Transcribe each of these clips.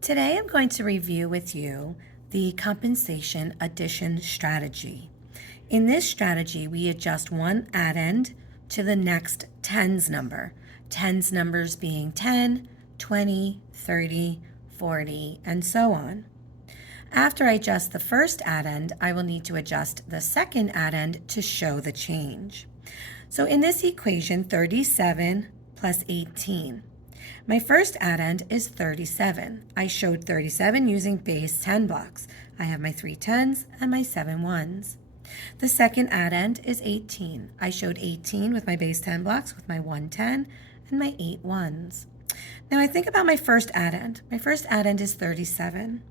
Today I'm going to review with you the compensation addition strategy. In this strategy, we adjust one addend to the next tens number. Tens numbers being 10, 20, 30, 40, and so on. After I adjust the first addend, I will need to adjust the second addend to show the change. So in this equation, 37 plus 18. My first addend is 37. I showed 37 using base 10 blocks. I have my 3 10s and my 7 1s. The second addend is 18. I showed 18 with my base 10 blocks with my 1 10 and my 8 1s. Now I think about my first addend. My first addend is 37.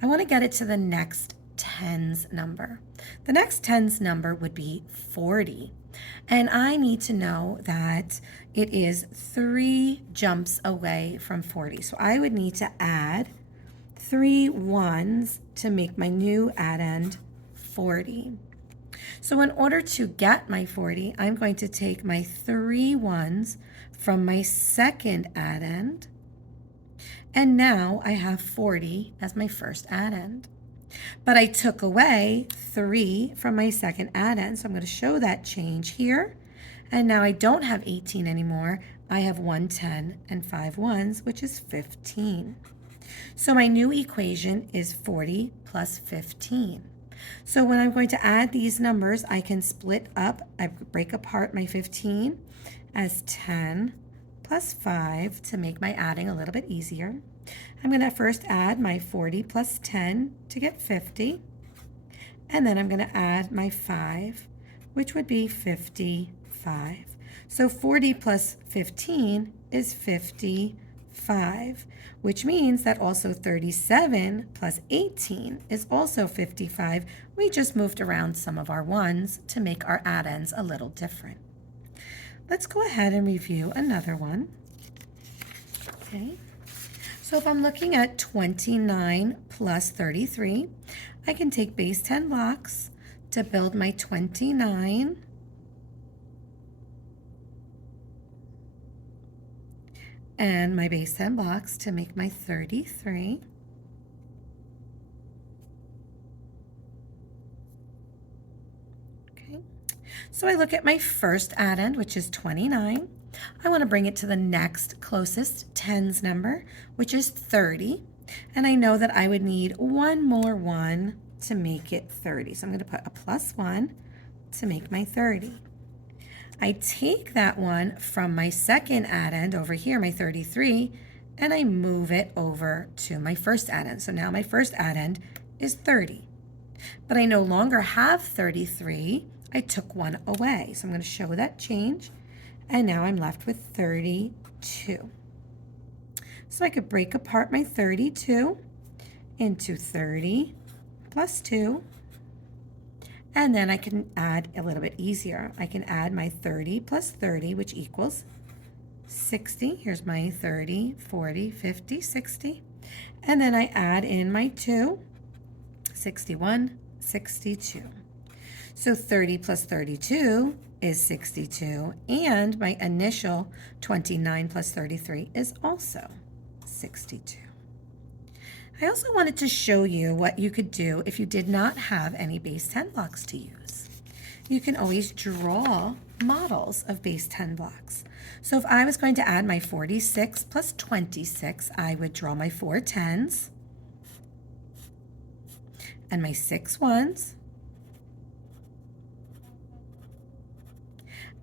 I want to get it to the next tens number. The next tens number would be 40. And I need to know that it is 3 jumps away from 40. So I would need to add 3 1s to make my new addend 40. So in order to get my 40, I'm going to take my 3 1s from my second addend, and now I have 40 as my first addend. But I took away 3 from my second addend, so I'm going to show that change here. And now I don't have 18 anymore. I have 1 10 and 5 1s, which is 15. So my new equation is 40 plus 15. So when I'm going to add these numbers, I can split up, I break apart my 15 as 10 plus 5 to make my adding a little bit easier. I'm going to first add my 40 plus 10 to get 50. And then I'm going to add my 5, which would be 55. So 40 plus 15 is 55, which means that also 37 plus 18 is also 55. We just moved around some of our ones to make our addends a little different. Let's go ahead and review another one. Okay. So if I'm looking at 29 plus 33, I can take base 10 blocks to build my 29. And my base 10 blocks to make my 33. Okay. So I look at my first addend, which is 29. I want to bring it to the next closest tens number, which is 30. And I know that I would need one more 1 to make it 30. So I'm going to put a plus 1 to make my 30. I take that one from my second addend over here, my 33, and I move it over to my first addend. So now my first addend is 30. But I no longer have 33. I took 1 away. So I'm going to show that change. And now I'm left with 32. So I could break apart my 32 into 30 plus 2. And then I can add a little bit easier. I can add my 30 plus 30, which equals 60. Here's my 30, 40, 50, 60. And then I add in my 2, 61, 62. So 30 plus 32 is 62, and my initial 29 plus 33 is also 62. I also wanted to show you what you could do if you did not have any base 10 blocks to use. You can always draw models of base 10 blocks. So if I was going to add my 46 plus 26, I would draw my 4 10s and my 6 1s.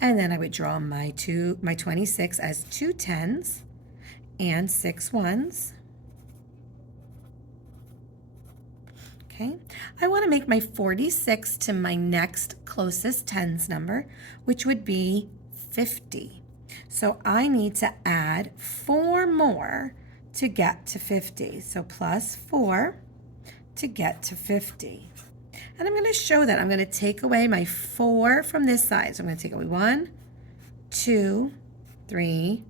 And then I would draw my 26 as 2 10s and 6 1s. Okay. I want to make my 46 to my next closest tens number, which would be 50. So I need to add 4 more to get to 50. So plus 4 to get to 50. And I'm going to show that. I'm going to take away my 4 from this side. So I'm going to take away 1, 2, 3,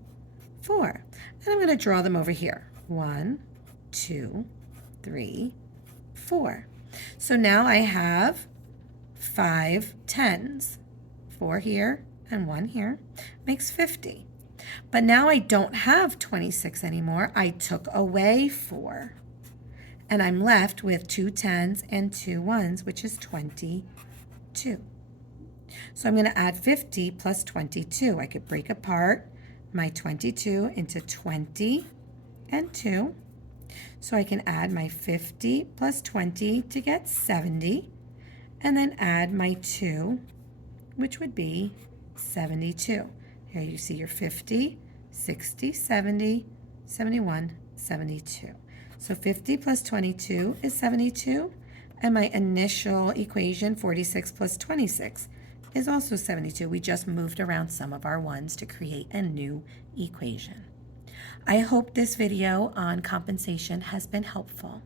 4. And I'm going to draw them over here. 1, 2, 3, 4. So now I have 5 10s. 4 here and 1 here. Makes 50. But now I don't have 26 anymore. I took away 4. And I'm left with 2 10s and 2 1s, which is 22. So I'm going to add 50 plus 22. I could break apart my 22 into 20 and 2. So I can add my 50 plus 20 to get 70, and then add my 2, which would be 72. Here you see your 50, 60, 70, 71, 72. So 50 plus 22 is 72, and my initial equation, 46 plus 26, is also 72. We just moved around some of our ones to create a new equation. I hope this video on compensation has been helpful.